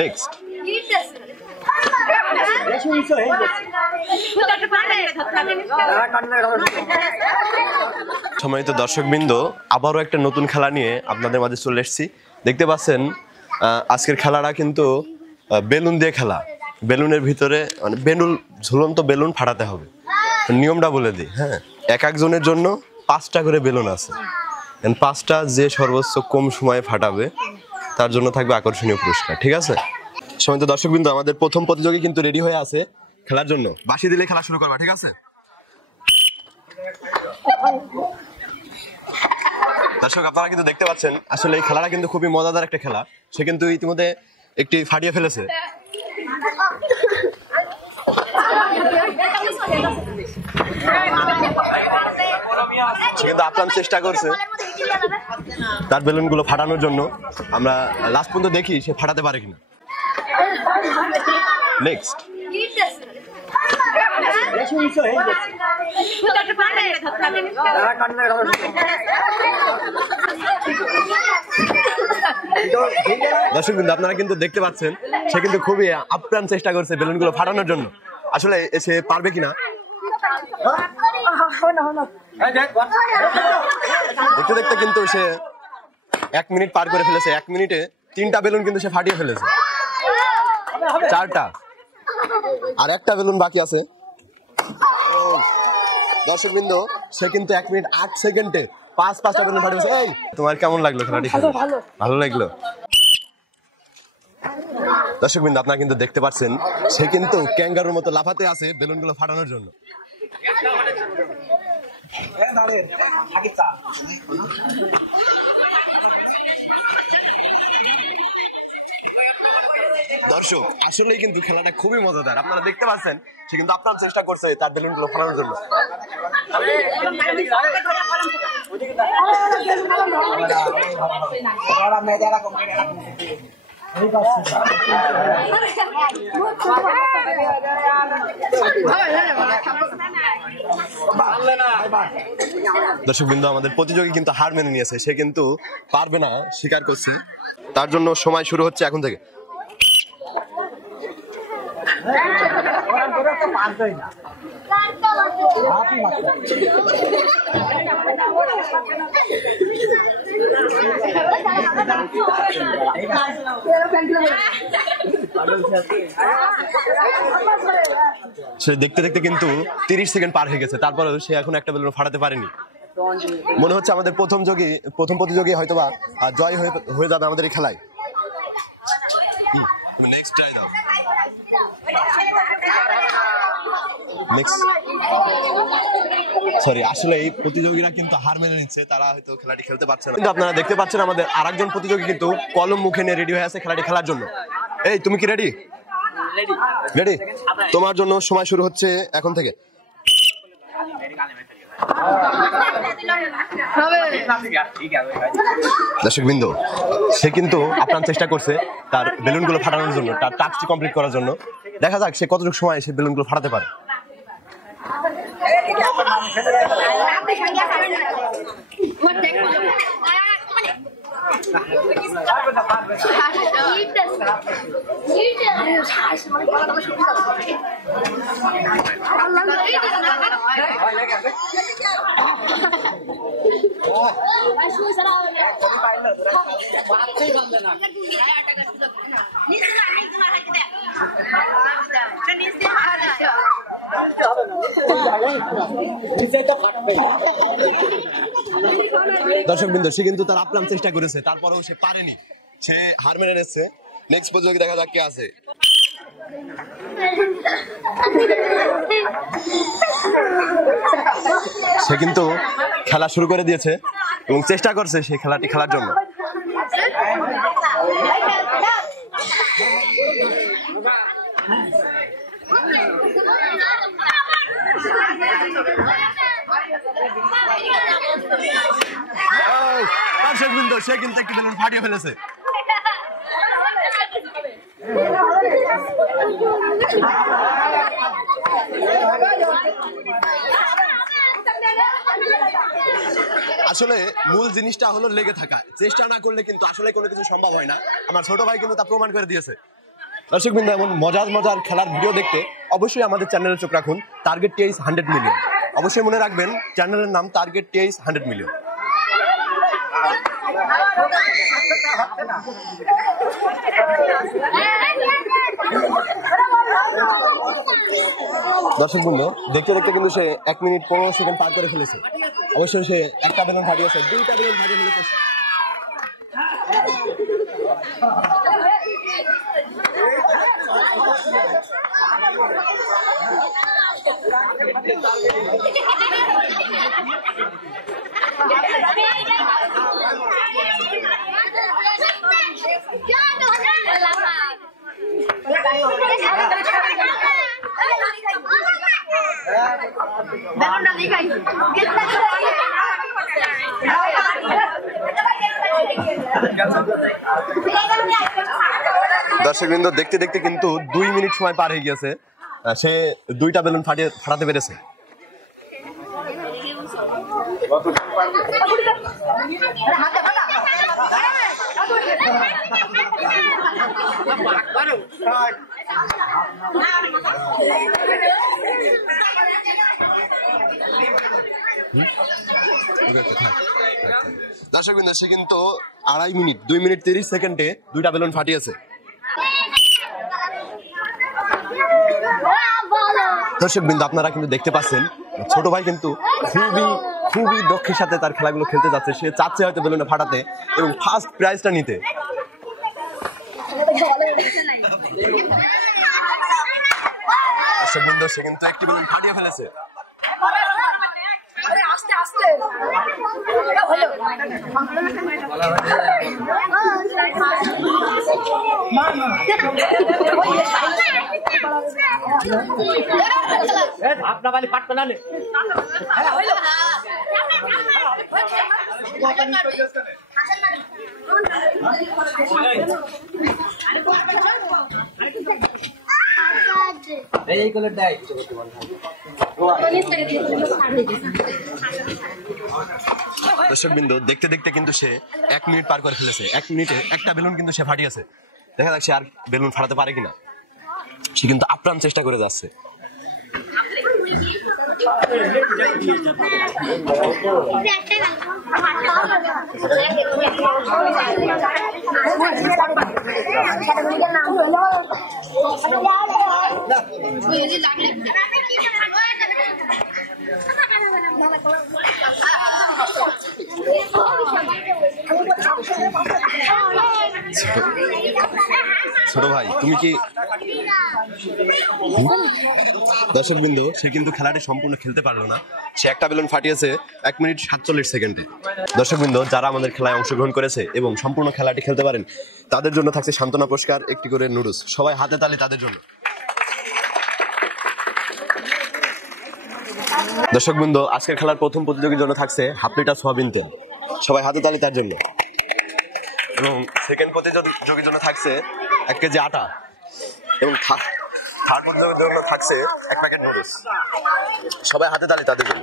Next. সম্মানিত দর্শকবৃন্দ, আবারও একটা নতুন খেলা নিয়ে আপনাদের মাঝে চলে এসেছি। দেখতে পাচ্ছেন আজকের খেলাটা কিন্তু বেলুন দিয়ে খেলা। বেলুনের ভিতরে মানে ঝুলন্ত বেলুন ফাটাতে হবে। নিয়মটা বলে দিই, হ্যাঁ, এক একজনের জন্য 5টা করে বেলুন আছে। 5টা যে সর্বোচ্চ কম সময়ে ফাটাবে তার জন্য থাকবে আকর্ষণীয় পুরস্কার, ঠিক আছে? সম্মানিত দর্শকবৃন্দ, আমাদের প্রথম প্রতিযোগী কিন্তু রেডি হয়ে আছে খেলার জন্য। বাঁশি দিলে খেলা শুরু করবা, ঠিক আছে? দর্শক, আপনারা কিন্তু দেখতে পাচ্ছেন আসলে এই খেলাটা কিন্তু খুবই মজাদার একটা খেলা। সে কিন্তু ইতিমধ্যে একটি ফাটিয়ে ফেলেছে। সে কিন্তু আপ্রাণ চেষ্টা করছে তার বেলুনগুলো ফাটানোর জন্য। আমরা লাস্ট পর্যন্ত দেখি সে ফাটাতে পারে কিনা। নেক্সট। দর্শক কিন্তু আপনারা কিন্তু দেখতে পাচ্ছেন সে কিন্তু খুবই আপ্রাণ চেষ্টা করছে বেলুনগুলো ফাটানোর জন্য। আসলে সে পারবে কিনা দেখতে দেখতে কিন্তু সে 1 মিনিট পার করে ফেলেছে। 1 মিনিটে 3টা বেলুন কিন্তু সে ফাটিয়ে ফেলেছে, 4টা, আর একটা বেলুন বাকি আছে। দর্শকবৃন্দ, সে কিন্তু 1 মিনিট 8 সেকেন্ডে 5টা বেলুন ফাটিয়েছে। এই, তোমার কেমন লাগলো খেলাটি? ভালো লাগলো। দর্শকবৃন্দ, আপনারা কিন্তু দেখতে পাচ্ছেন সে কিন্তু ক্যাঙ্গারুর মতো লাফাতে আছে বেলুনগুলো ফাটানোর জন্য। দর্শক, আসলেই কিন্তু খেলাটা খুবই মজাদার। আপনারা দেখতে পাচ্ছেন সে কিন্তু আপনার চেষ্টা করছে তার বেলুনগুলো ফাটানোর জন্য। দর্শকবৃন্দ, আমাদের প্রতিযোগী কিন্তু হার মেনে নিয়েছে। সে কিন্তু পারবে না, স্বীকার করছে। তার জন্য সময় শুরু হচ্ছে এখন থেকে। সে দেখতে দেখতে কিন্তু 30 সেকেন্ড পার হয়ে গেছে, তারপরেও সে এখন একটা বেলুন ফাটাতে পারেনি। মনে হচ্ছে আমাদের প্রথম প্রতিযোগী হয়তোবা জয় হয়ে যাবে আমাদের এই খেলায়। নেক্সট ট্রাই দাও। সরি, আসলে এই প্রতিযোগীরা কিন্তু হার মেনে নিচ্ছে, তারা হয়তো খেলাটি খেলতে পারছে না। কিন্তু আপনারা দেখতে পাচ্ছেন আমাদের আরেকজন প্রতিযোগী কিন্তু কলম মুখে নিয়ে রেডি হয়ে আছে খেলাটি খেলার জন্য। এই, তুমি কি রেডি? রেডি। তোমার জন্য সময় শুরু হচ্ছে এখন থেকে। দর্শকবৃন্দ, সে কিন্তু আপ্রাণ চেষ্টা করছে তার বেলুনগুলো ফাটানোর জন্য, তার টাস্কটি কমপ্লিট করার জন্য। দেখা যাক সে কতটুকু সময় সে বেলুনগুলো ফাটাতে পারে। দর্শকবৃন্দ, সে কিন্তু তার আপ্রাণ চেষ্টা করেছে, তারপরেও সে পারেনি, সে হার মেনে নিচ্ছে। নেক্সট প্রতিযোগী দেখা যাক কে আছে। সে কিন্তু খেলা শুরু করে দিয়েছে এবং চেষ্টা করছে সেই খেলাটি খেলার জন্য। দর্শকবৃন্দ, সে কিন্তু একটি বেলুন ফাটিয়ে ফেলেছে। আসলে মূল জিনিসটা হলো লেগে থাকা, চেষ্টা না করলে কিন্তু আসলে কোনো কিছু সম্ভব হয় না। আমার ছোট ভাই কিন্তু তা প্রমাণ করে দিয়েছে। দর্শক বিন্দু, এমন মজার মজার খেলার ভিডিও দেখতে অবশ্যই আমাদের চ্যানেলে চোখ রাখুন, টার্গেট টিআইস 100 মিলিয়ন। অবশ্যই মনে রাখবেন চ্যানেলের নাম টার্গেট টিআইস 100 মিলিয়ন। দর্শক বন্ধু, দেখতে দেখতে কিন্তু সে 1 মিনিট 15 সেকেন্ড পার করে ফেলেছে। অবশ্যই সে একটা বেলুন ফাটিয়েছে, 2টা বেলুন ফাটিয়ে ফেলেছে। দর্শকবৃন্দ, দেখতে দেখতে কিন্তু 2 মিনিট সময় পার হয়ে গেছে, সে 2টা বেলুন ফাটাতে পেরেছে। দর্শকবৃন্দ, সে কিন্তু 2.5 মিনিট 2 মিনিট 30 সেকেন্ডে 2টা বেলুন ফাটিয়েছে। দর্শকবৃন্দ, আপনারা কিন্তু দেখতে পাচ্ছেন ছোট ভাই কিন্তু খুবই দক্ষের সাথে তার খেলাগুলো খেলতে যাচ্ছে। সে চাচ্ছে হয়তো বেলুনে ফাটাতে এবং ফার্স্ট প্রাইজটা নিতে। দর্শকবৃন্দ, সে কিন্তু একটি বেলুন ফাটিয়ে ফেলেছে। দর্শকবৃন্দ, দেখতে দেখতে কিন্তু সে 1 মিনিট পার করে ফেলেছে। 1 মিনিটে একটা বেলুন কিন্তু সে ফাটিয়েছে। দেখা যাক সে আর বেলুন ফাটাতে পারে কিনা। সে কিন্তু আপ্রাণ চেষ্টা করে যাচ্ছে। ছোট ভাই, তুমি কি? দর্শকবৃন্দ, সে কিন্তু খেলাটি সম্পূর্ণ খেলতে পারলো না। সে একটা বেলুন ফাটিয়েছে 1 মিনিট 47 সেকেন্ডে। দর্শকবৃন্দ, যারা আমাদের খেলায় অংশগ্রহণ করেছে এবং সম্পূর্ণ খেলাটি খেলতে পারেন, তাদের জন্য থাকছে সান্ত্বনা পুরস্কার, একটি করে নুডলস। সবাই হাতে তালি তাদের জন্য। দর্শকবৃন্দ, আজকের খেলার প্রথম প্রতিযোগীর জন্য থাকছে হাফ লিটার সয়াবিন তেল। সবাই হাতে তালি তার জন্য। এবং সেকেন্ড প্রতিযোগীর জন্য থাকছে 1 কেজি আটা। এবং থার্ড প্রতিযোগীর জন্য থাকছে 1 প্যাকেট নুডলস। সবাই হাতে তালি তাদের জন্য।